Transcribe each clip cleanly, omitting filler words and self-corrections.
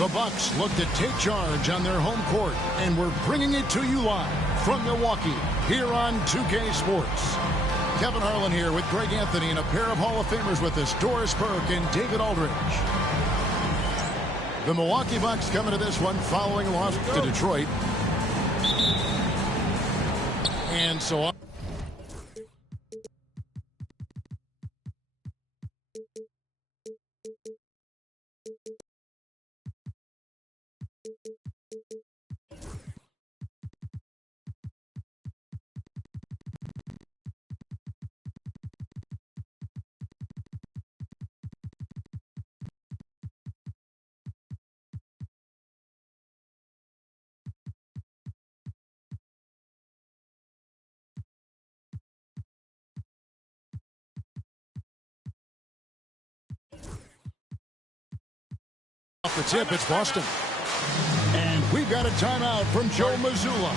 The Bucks look to take charge on their home court, and we're bringing it to you live from Milwaukee here on 2K Sports. Kevin Harlan here with Greg Anthony and a pair of Hall of Famers with us, Doris Burke and David Aldridge. The Milwaukee Bucks coming to this one following a loss to Detroit. And so on. Off the tip, it's Boston. And we've got a timeout from Joe Mazzulla.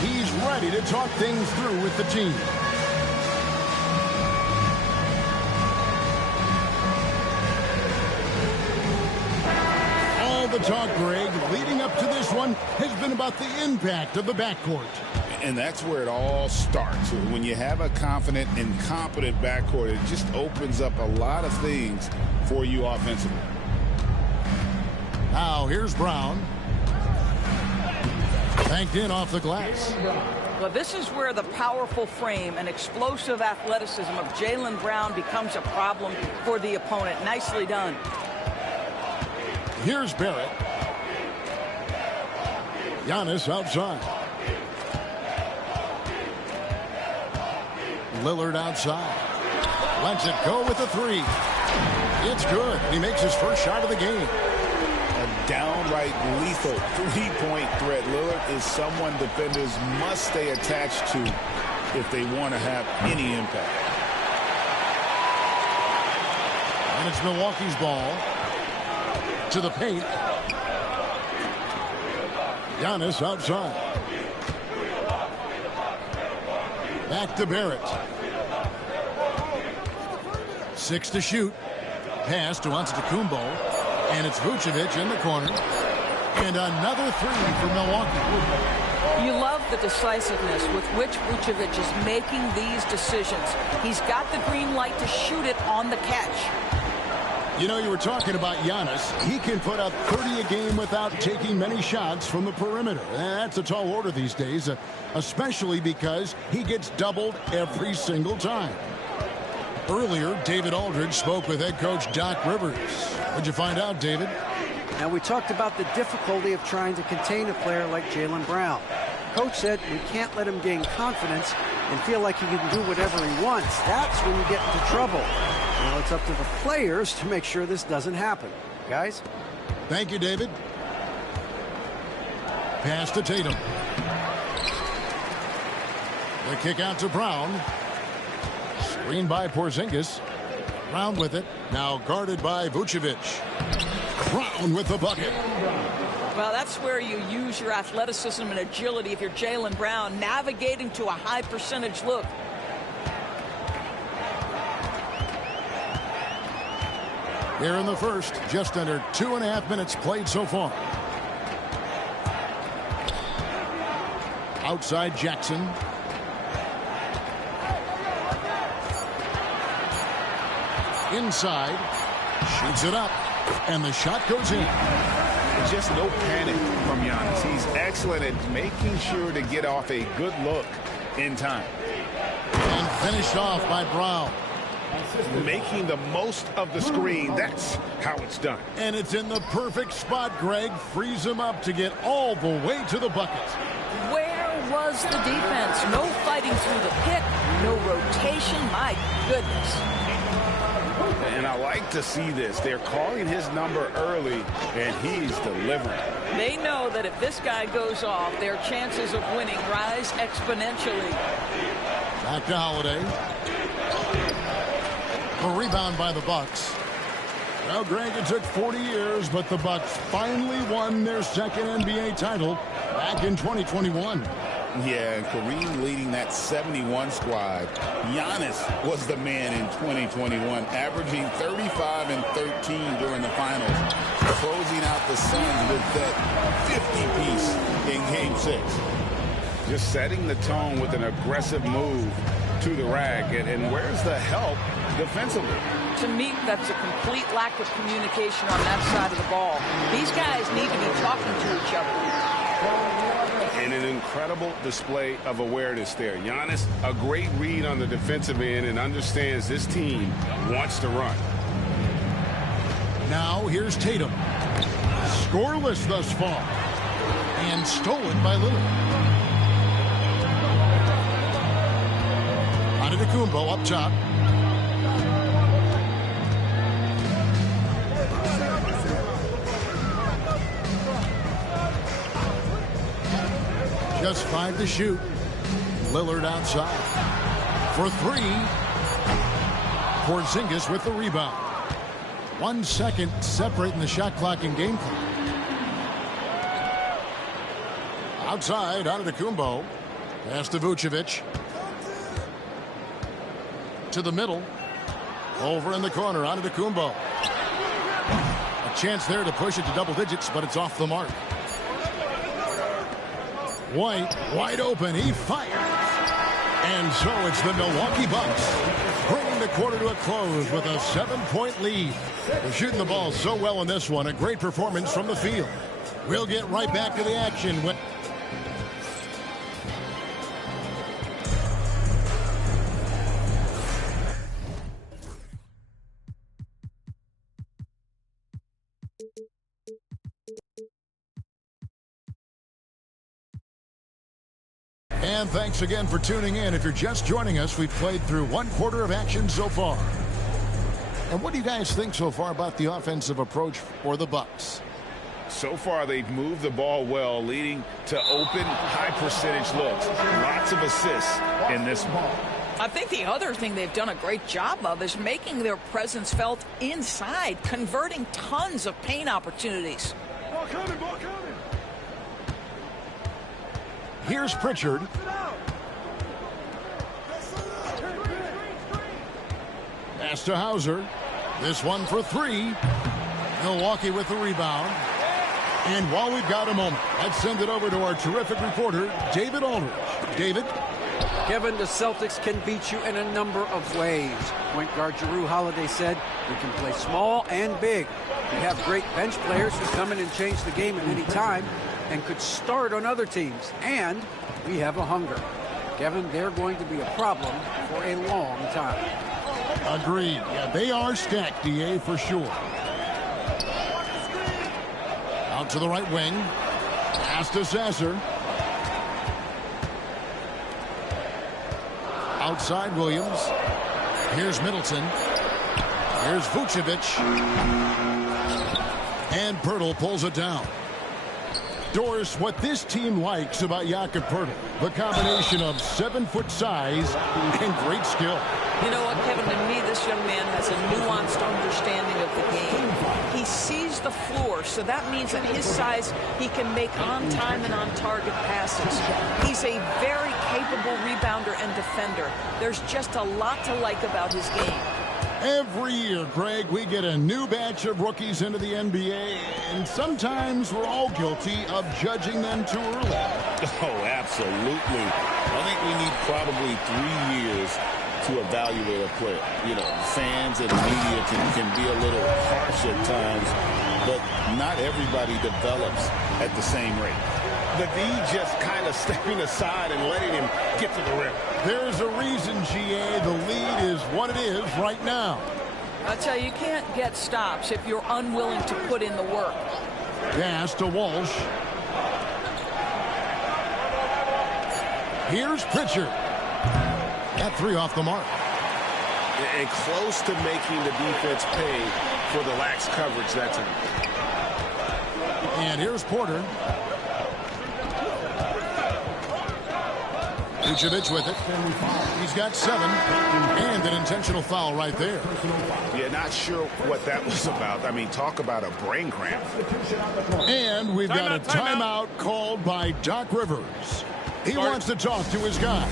He's ready to talk things through with the team. All the talk, Greg, leading up to this one has been about the impact of the backcourt. And that's where it all starts. When you have a confident and competent backcourt, it just opens up a lot of things for you offensively. Now here's Brown. Banked in off the glass. Well, this is where the powerful frame and explosive athleticism of Jaylen Brown becomes a problem for the opponent. Nicely done. Here's Barrett. Giannis outside. Lillard outside. Lets it go with the three. It's good. He makes his first shot of the game. A downright lethal three-point threat. Lillard is someone defenders must stay attached to if they want to have any impact. And it's Milwaukee's ball. To the paint. Giannis outside. Back to Barrett. 6 to shoot. Pass to Antetokounmpo. And it's Vucevic in the corner. And another three for Milwaukee. You love the decisiveness with which Vucevic is making these decisions. He's got the green light to shoot it on the catch. You know, you were talking about Giannis. He can put up 30 a game without taking many shots from the perimeter. That's a tall order these days, especially because he gets doubled every single time. Earlier, David Aldridge spoke with head coach Doc Rivers. What'd you find out, David? Now, we talked about the difficulty of trying to contain a player like Jaylen Brown. Coach said we can't let him gain confidence and feel like he can do whatever he wants. That's when you get into trouble. Well, it's up to the players to make sure this doesn't happen. Guys? Thank you, David. Pass to Tatum. The kick out to Brown. Screen by Porzingis. Brown with it. Now guarded by Vucevic. Brown with the bucket. Well, that's where you use your athleticism and agility if you're Jaylen Brown, navigating to a high percentage look. Here in the first, just under 2.5 minutes played so far. Outside Jackson. Inside. Shoots it up. And the shot goes in. Just no panic from Giannis. He's excellent at making sure to get off a good look in time. And finished off by Brown. Making the most of the screen. That's how it's done. And it's in the perfect spot, Greg. Frees him up to get all the way to the bucket. Where was the defense? No fighting through the pick. No rotation. My goodness. And I like to see this. They're calling his number early, and he's delivering. They know that if this guy goes off, their chances of winning rise exponentially. Back to Holiday. A rebound by the Bucks. Well, Greg, it took 40 years, but the Bucks finally won their second NBA title back in 2021. Yeah, and Kareem leading that 71 squad. Giannis was the man in 2021, averaging 35 and 13 during the finals, closing out the Suns with that 50-piece in Game 6. Just setting the tone with an aggressive move to the rack. And where's the help defensively? To me, that's a complete lack of communication on that side of the ball. These guys need to be talking to each other. And an incredible display of awareness there. Giannis, a great read on the defensive end and understands this team wants to run. Now here's Tatum. Scoreless thus far. And stolen by Lillard. Antetokounmpo up top. Just 5 to shoot. Lillard outside. For 3. Porzingis with the rebound. 1 second separating the shot clock and game clock. Outside, Antetokounmpo. Pass to Vucevic. To the middle. Over in the corner, Antetokounmpo. A chance there to push it to double digits, but it's off the mark. White, wide open, he fires. And so it's the Milwaukee Bucks bringing the quarter to a close with a 7-point lead. They're shooting the ball so well in this one. A great performance from the field. We'll get right back to the action. And thanks again for tuning in. If you're just joining us, we've played through 1 quarter of action so far. And what do you guys think so far about the offensive approach for the Bucks? So far, they've moved the ball well, leading to open, high-percentage looks. Lots of assists in this one. I think the other thing they've done a great job of is making their presence felt inside, converting tons of paint opportunities. Ball coming, ball coming. Here's Pritchard. Pass to Hauser. This one for 3. Milwaukee with the rebound. And while we've got a moment, let's send it over to our terrific reporter, David Aldridge. David? Kevin, the Celtics can beat you in a number of ways. Point guard Jrue Holiday said, we can play small and big. We have great bench players who come in and change the game at any time and could start on other teams. And we have a hunger. Kevin, they're going to be a problem for a long time. Agreed. Yeah, they are stacked, DA, for sure. Out to the right wing. Pass to Sasser. Outside Williams. Here's Middleton. Here's Vucevic. And Poeltl pulls it down. Doris, what this team likes about Jakob Poeltl, the combination of 7-foot size and great skill. You know what, Kevin, to me, this young man has a nuanced understanding of the game. He sees the floor, so that means at his size, he can make on-time and on-target passes. He's a very capable rebounder and defender. There's just a lot to like about his game. Every year, Greg, we get a new batch of rookies into the NBA, and sometimes we're all guilty of judging them too early. Oh, absolutely. I think we need probably 3 years to evaluate a player. You know, fans and media can be a little harsh at times, but not everybody develops at the same rate. The D just kind of stepping aside and letting him get to the rim. There's a reason, GA, the lead is what it is right now. I tell you, you can't get stops if you're unwilling to put in the work. Pass to Walsh. Here's Pritchard. Got 3 off the mark. And close to making the defense pay for the lax coverage that time. And here's Porter. Vucevic with it. He's got 7. And an intentional foul right there. Yeah, not sure what that was about. I mean, talk about a brain cramp. And we've got a timeout called by Doc Rivers. He wants to talk to his guys.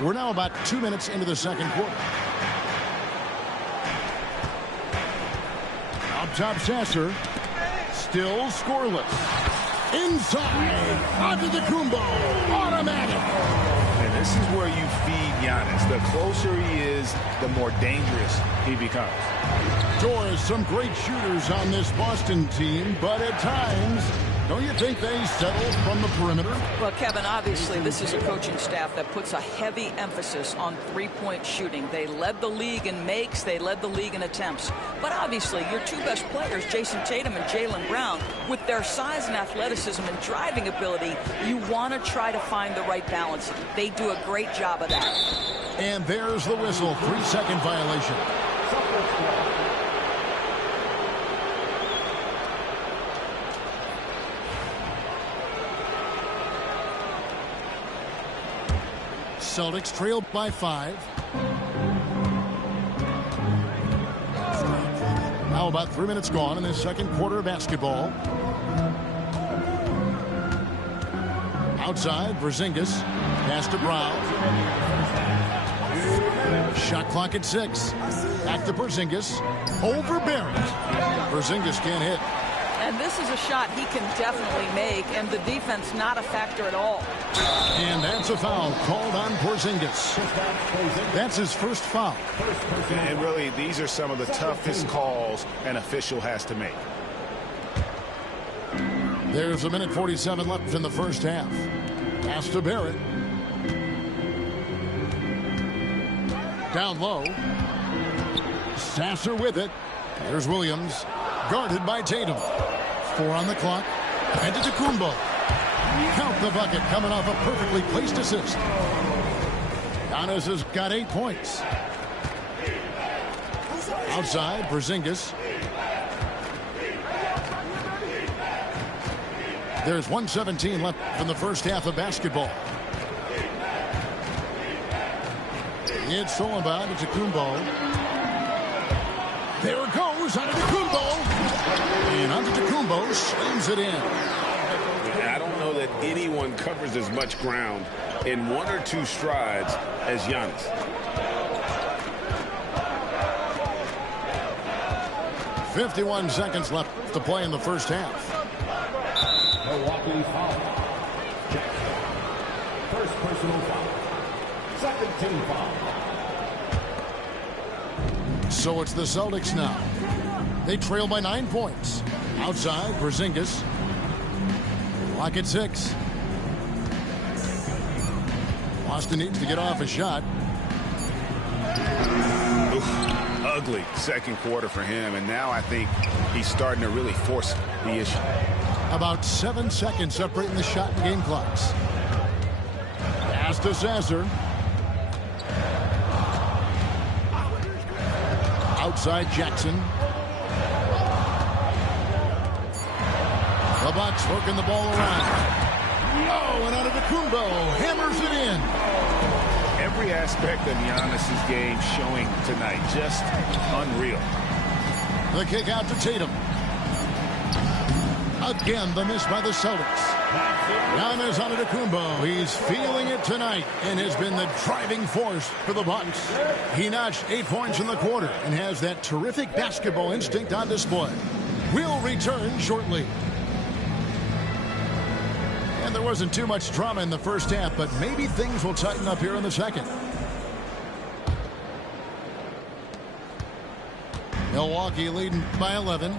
We're now about 2 minutes into the second quarter. Up top, Sasser. Still scoreless. Inside. Antetokounmpo. Automatic. And this is where you feed Giannis. The closer he is, the more dangerous he becomes. Doris, some great shooters on this Boston team, but at times, don't you think they settle from the perimeter? Well, Kevin, obviously this is a coaching staff that puts a heavy emphasis on three-point shooting. They led the league in makes. They led the league in attempts. But obviously your two best players, Jason Tatum and Jaylen Brown, with their size and athleticism and driving ability, you want to try to find the right balance. They do a great job of that. And there's the whistle. 3-second violation. Celtics trailed by 5. Now about 3 minutes gone in this second quarter of basketball. Outside, Porzingis. Pass to Brown. Shot clock at 6. Back to Porzingis. Over Barrett. Porzingis can't hit. And this is a shot he can definitely make, and the defense not a factor at all. And that's a foul called on Porzingis. That's his first foul. And really, these are some of the toughest calls an official has to make. There's 1:47 left in the first half. Pass to Barrett. Down low. Sasser with it. There's Williams. Guarded by Tatum. 4 on the clock. Antetokounmpo. Count the bucket coming off a perfectly placed assist. Giannis has got 8 points. Outside, Porzingis. There's 1:17 left in the first half of basketball. It's stolen by Antetokounmpo. There it goes, Antetokounmpo. And Antetokounmpo slams it in. I don't know that anyone covers as much ground in 1 or 2 strides as Giannis. .51 seconds left to play in the first half. Milwaukee foul. First personal foul. Second team foul. So it's the Celtics now. They trail by 9 points. Outside, Porzingis. Clock at 6. Boston needs to get off a shot. Oof, ugly second quarter for him, and now I think he's starting to really force the issue. About 7 seconds separating the shot and game clocks. Pass to Sasser. Outside, Jackson. The Bucks working the ball around. Oh, and Antetokounmpo hammers it in. Every aspect of Giannis's game showing tonight, just unreal. The kick out to Tatum. Again, the miss by the Celtics. Giannis Antetokounmpo, he's feeling it tonight and has been the driving force for the Bucks. He notched 8 points in the quarter and has that terrific basketball instinct on display. We'll return shortly. And there wasn't too much drama in the first half, but maybe things will tighten up here in the second. Milwaukee leading by 11.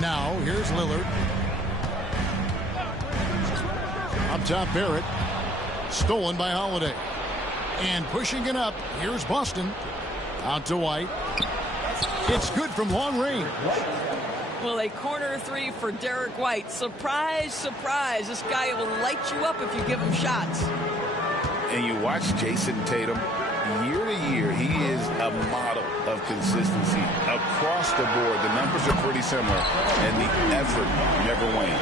Now, here's Lillard. Up top, Barrett. Stolen by Holiday. And pushing it up, here's Boston. Out to White. It's good from long range. Well, a corner three for Derek White. Surprise, surprise. This guy will light you up if you give him shots. And you watch Jason Tatum, year to year, he is a model of consistency. Across the board, the numbers are pretty similar, and the effort never wanes.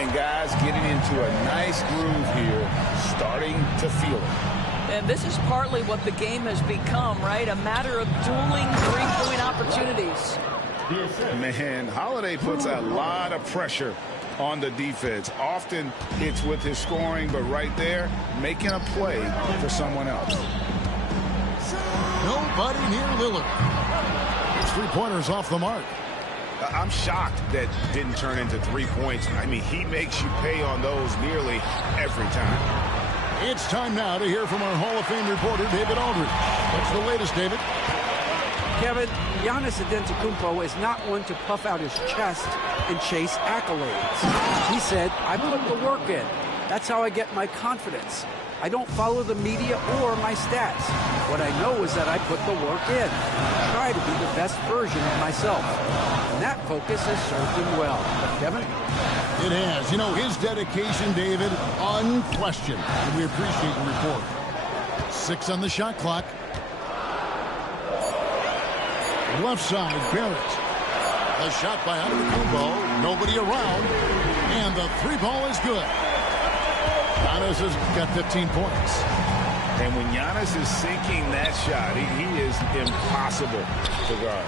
And guys getting into a nice groove here, starting to feel it. And this is partly what the game has become, right? A matter of dueling three-point opportunities. Man, Holiday puts a lot of pressure on the defense. Often it's with his scoring, but right there, making a play for someone else. Nobody near Lillard. His three-pointers off the mark. I'm shocked that didn't turn into 3 points. I mean, he makes you pay on those nearly every time. It's time now to hear from our Hall of Fame reporter, David Aldridge. What's the latest, David? Kevin, Giannis Antetokounmpo is not one to puff out his chest and chase accolades. He said, I put the work in. That's how I get my confidence. I don't follow the media or my stats. What I know is that I put the work in. Try to be the best version of myself. And that focus has served him well. Kevin? It has. You know, his dedication, David, unquestioned. And we appreciate the report. 6 on the shot clock. Left side, Barrett. A shot by Antetokounmpo. Nobody around. And the three ball is good. Giannis has got 15 points. And when Giannis is sinking that shot, he is impossible to guard.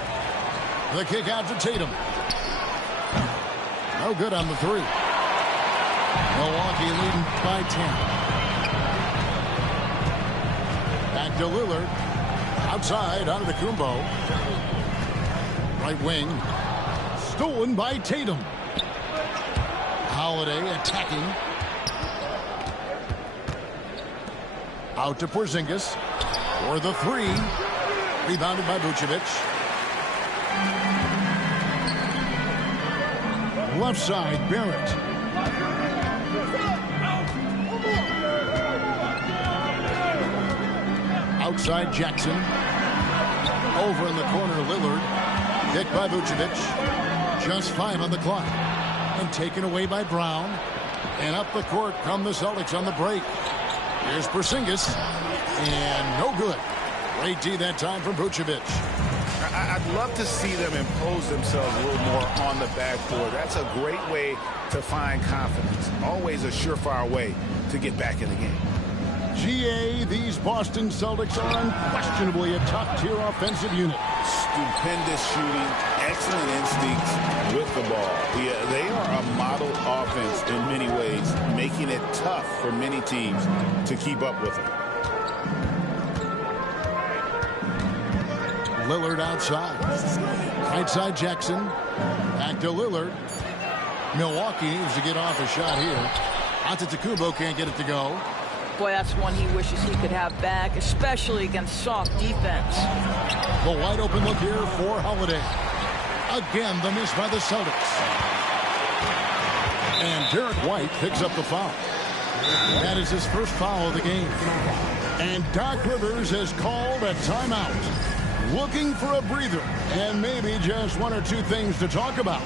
The kick out to Tatum. No good on the three. Milwaukee leading by 10. Back to Lillard. Outside, Antetokounmpo. Right wing. Stolen by Tatum. Holiday attacking. Out to Porzingis. For the three. Rebounded by Vucevic. Left side, Barrett. Outside, Jackson. Over in the corner, Lillard. Picked by Vucevic. Just 5 on the clock. And taken away by Brown. And up the court come the Celtics on the break. Here's Porzingis. And no good. Great D that time from Vucevic. I'd love to see them impose themselves a little more on the backboard. That's a great way to find confidence. Always a surefire way to get back in the game. GA, these Boston Celtics are unquestionably a top-tier offensive unit. Stupendous shooting, excellent instincts with the ball. Yeah, they are a model offense in many ways, making it tough for many teams to keep up with them. Lillard outside. Right side, Jackson. Back to Lillard. Milwaukee needs to get off a shot here. Antetokounmpo can't get it to go. Boy, that's one he wishes he could have back, especially against soft defense. The wide open look here for Holiday. Again, the miss by the Celtics. And Derek White picks up the foul. That is his first foul of the game. And Doc Rivers has called a timeout. Looking for a breather and maybe just 1 or 2 things to talk about.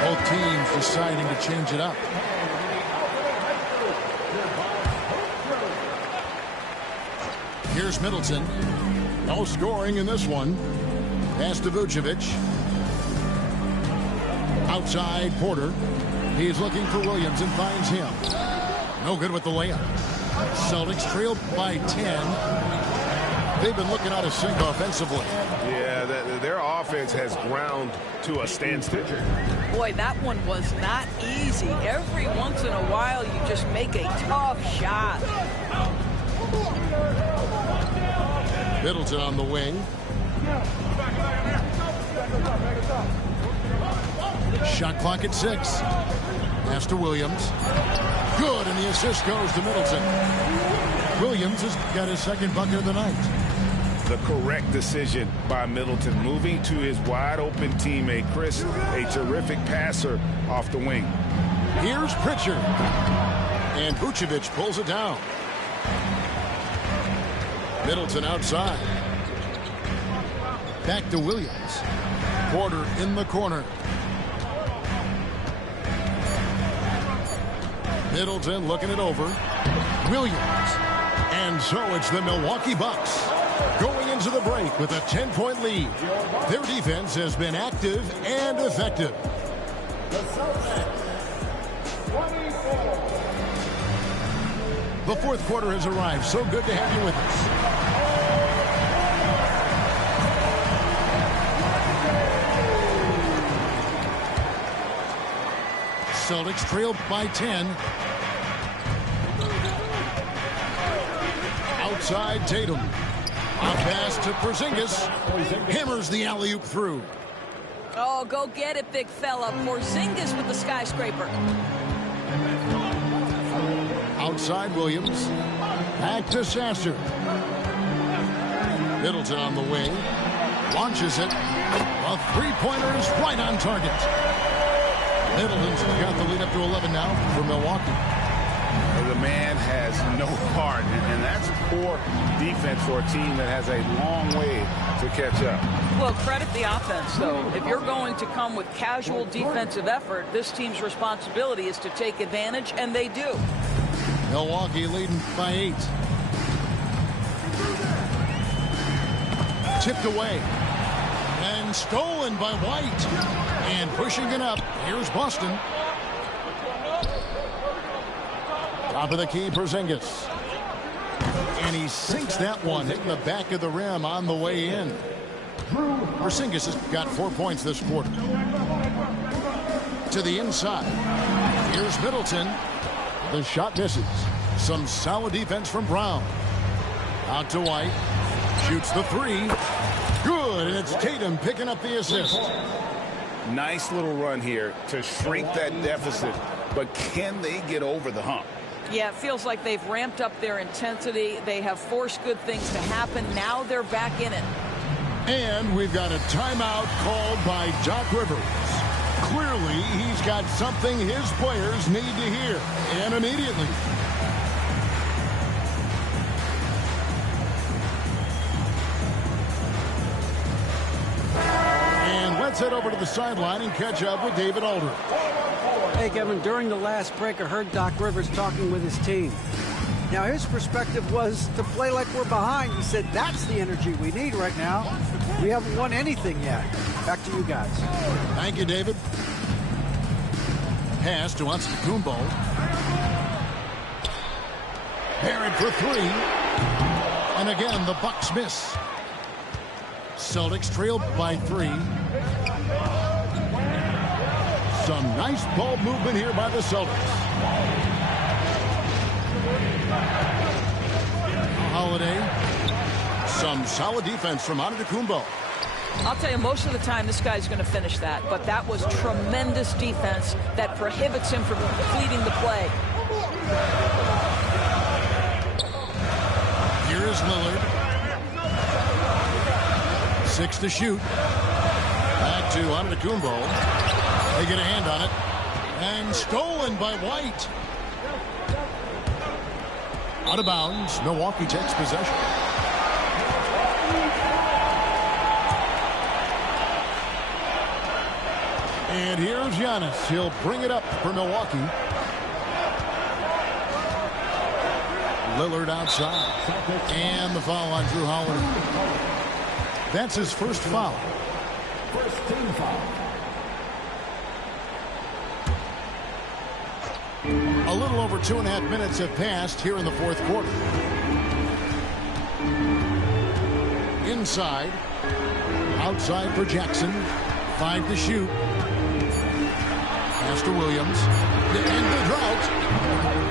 Both teams deciding to change it up. Here's Middleton. No scoring in this one. Pass to Vucevic. Outside, Porter. He's looking for Williams and finds him. No good with the layup. Celtics trailed by 10. They've been looking out of sync offensively. Yeah, their offense has ground to a standstill. Boy, that one was not easy. Every once in a while, you just make a tough shot. Middleton on the wing. Shot clock at 6. Pass to Williams. Good, and the assist goes to Middleton. Williams has got his second bucket of the night. The correct decision by Middleton, moving to his wide-open teammate, Chris, a terrific passer off the wing. Here's Pritchard. And Vucevic pulls it down. Middleton outside. Back to Williams. Porter in the corner. Middleton looking it over. Williams. And so it's the Milwaukee Bucks going into the break with a 10-point lead. Their defense has been active and effective. The fourth quarter has arrived. So good to have you with us. Celtics trail by 10. Outside Tatum. A pass to Porzingis. Hammers the alley-oop through. Oh, go get it, big fella. Porzingis with the skyscraper. Outside Williams. Back to Sasser. Middleton on the wing. Launches it. A three-pointer is right on target. Middleton's got the lead up to 11 now for Milwaukee. The man has no heart, and that's poor defense for a team that has a long way to catch up. Well, credit the offense, though. If you're going to come with casual defensive effort, this team's responsibility is to take advantage, and they do. Milwaukee leading by 8. Tipped away. And stolen by White. And pushing it up. Here's Boston. Top of the key, Porzingis. And he sinks that one, hitting the back of the rim on the way in. Porzingis has got 4 points this quarter. To the inside. Here's Middleton. The shot misses. Some solid defense from Brown. Out to White. Shoots the three. Good, and it's Tatum picking up the assist. Nice little run here to shrink that deficit, but can they get over the hump? Yeah, it feels like they've ramped up their intensity. They have forced good things to happen. Now they're back in it. And we've got a timeout called by Doc Rivers. Clearly, he's got something his players need to hear, and immediately. And let's head over to the sideline and catch up with David Aldridge. Hey, Kevin, during the last break, I heard Doc Rivers talking with his team. Now, his perspective was to play like we're behind. He said that's the energy we need right now. We haven't won anything yet. Back to you guys. Thank you, David. Pass to Antetokounmpo. Barrett for three. And again, the Bucks miss. Celtics trailed by 3. Some nice ball movement here by the Celtics. Holiday. Some solid defense from Antetokounmpo. I'll tell you, most of the time this guy's going to finish that, but that was tremendous defense that prohibits him from completing the play. Here is Lillard. 6 to shoot. Back to Antetokounmpo. They get a hand on it. And stolen by White. Out of bounds. Milwaukee takes possession. And here's Giannis. He'll bring it up for Milwaukee. Lillard outside. And the foul on Drew Holiday. That's his first foul. First team foul. A little over 2.5 minutes have passed here in the fourth quarter. Inside. Outside for Jackson. 5 to shoot. Pass to Williams. The end of the drought.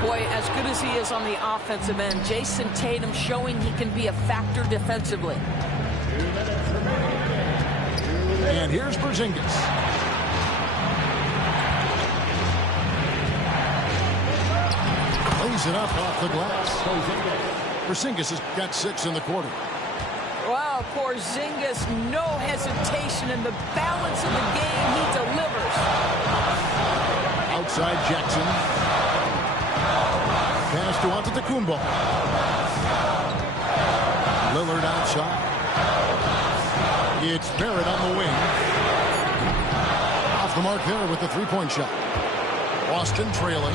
Boy, as good as he is on the offensive end, Jason Tatum showing he can be a factor defensively. And here's Porzingis. Lays it up off the glass. Porzingis has got 6 in the quarter. Wow, Porzingis, no hesitation in the balance of the game. He delivers. Outside Jackson. Pass to Antetokounmpo. side. It's Barrett on the wing. Off the mark there with the three-point shot. Boston trailing.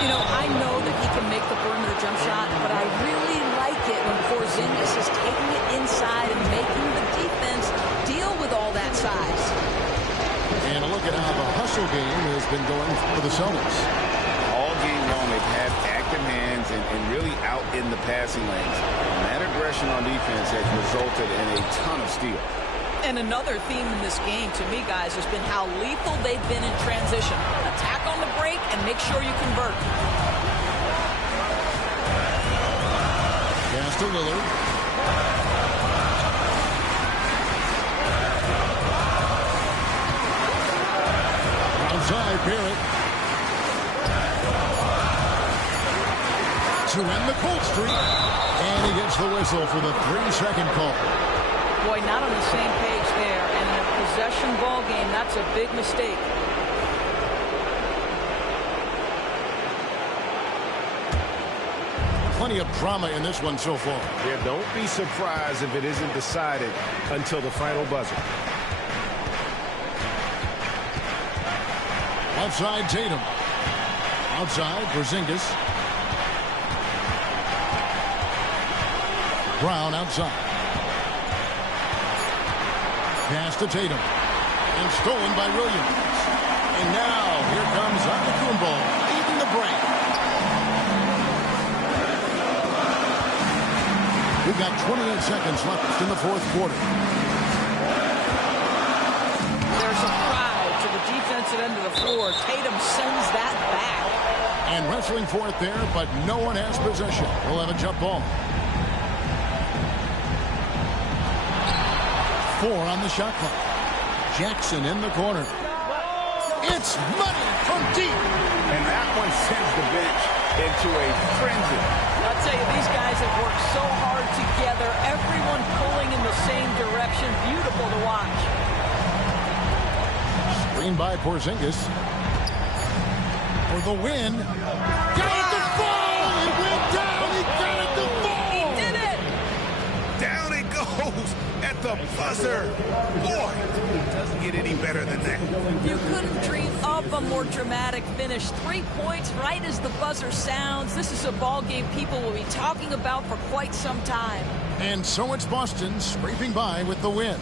You know, I know that he can make the perimeter jump shot, but I really like it when Porzingis is taking it inside and making the defense deal with all that size. And a look at how the hustle game has been going for the Celtics. All game long, they've had active hands and really out in the passing lanes. And that aggression on defense has resulted in a ton of steals. And another theme in this game, to me, guys, has been how lethal they've been in transition. Attack on the break and make sure you convert. Pass to Lillard. Outside, Barrett. To end the cold streak. And he gets the whistle for the 3-second call. Boy, not on the same page there. And in a possession ball game, that's a big mistake. Plenty of drama in this one so far. Yeah, don't be surprised if it isn't decided until the final buzzer. Outside Tatum. Outside Porzingis. Brown outside. Pass to Tatum. And stolen by Williams. And now here comes Antetokounmpo leading the break. We've got 28 seconds left in the fourth quarter. There's a crowd to the defensive end of the floor. Tatum sends that back. And wrestling for it there, but no one has possession. We'll have a jump ball. 4 on the shot clock. Jackson in the corner. It's money from deep. And that one sends the bench into a frenzy. I'll tell you, these guys have worked so hard together. Everyone pulling in the same direction. Beautiful to watch. Screen by Porzingis. For the win. Got it to fall! It went down! He got it to fall! He did it! Down it goes at the buzzer. Boy, it doesn't get any better than that. You couldn't dream up a more dramatic finish. 3 points right as the buzzer sounds. This is a ball game people will be talking about for quite some time. And so it's Boston scraping by with the win.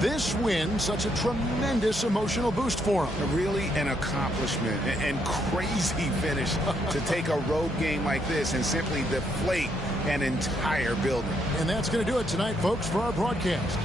This win, such a tremendous emotional boost for them. Really an accomplishment and crazy finish to take a road game like this and simply deflate an entire building. And that's going to do it tonight, folks, for our broadcast.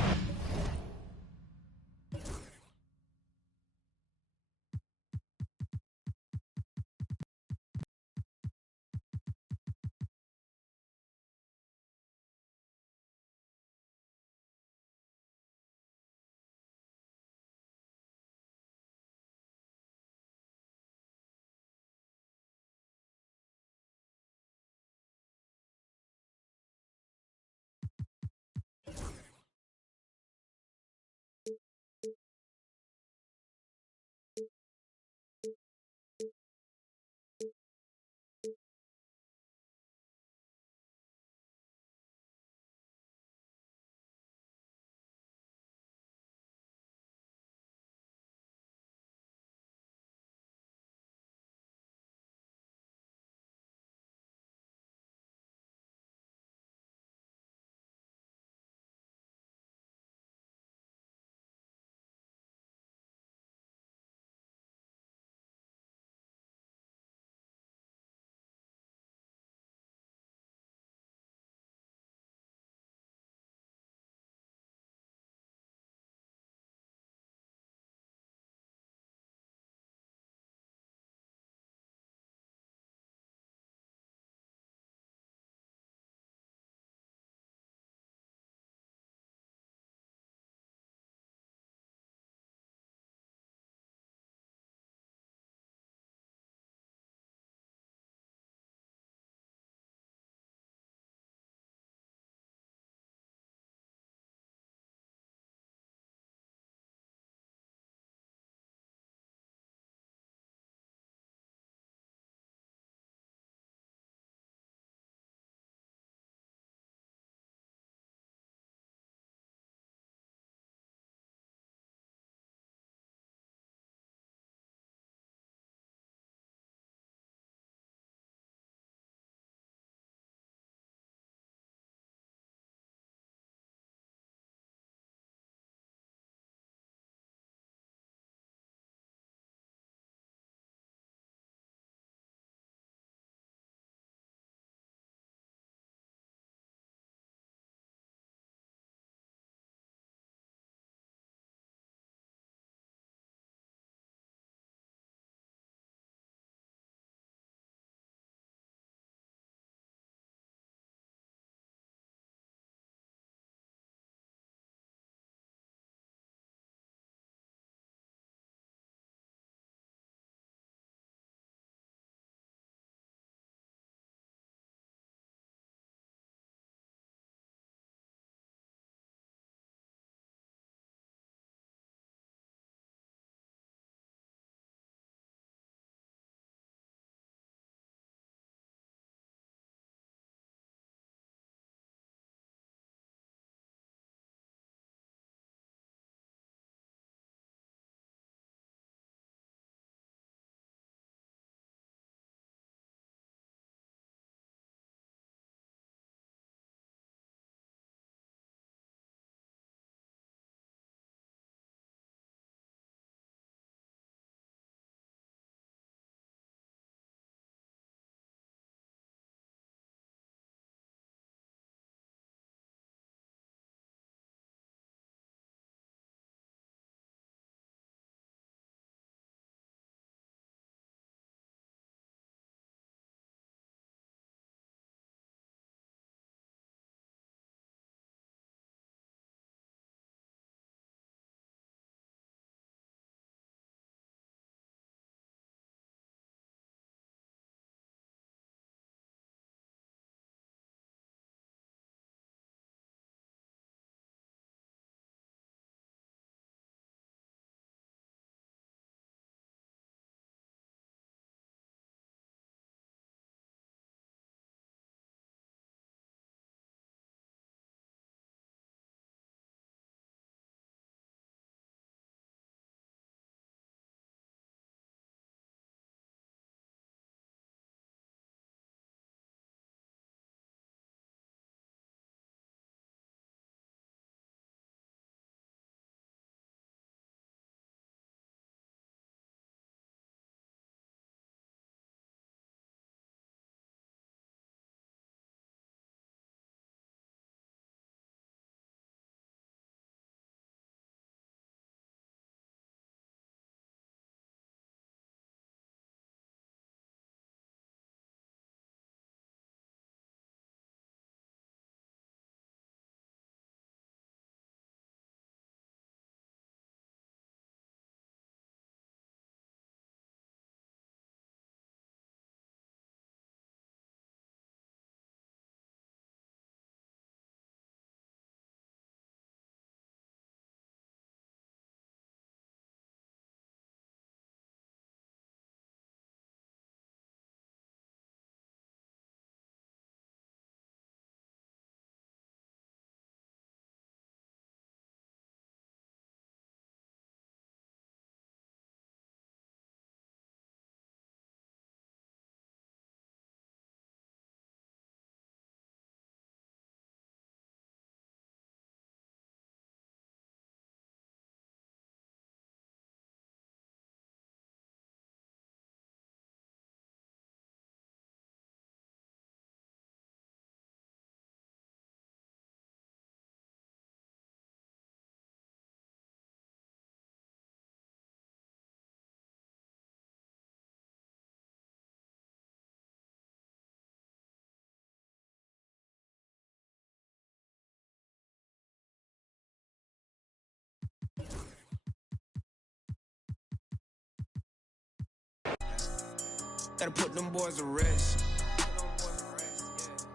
Gotta put them boys to rest.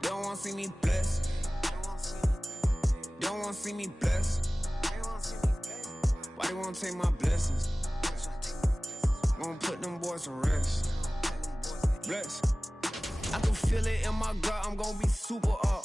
They don't wanna see me blessed. They don't wanna see me blessed. Why they wanna take my blessings? Gonna put them boys to rest. Bless. I can feel it in my gut, I'm gonna be super up.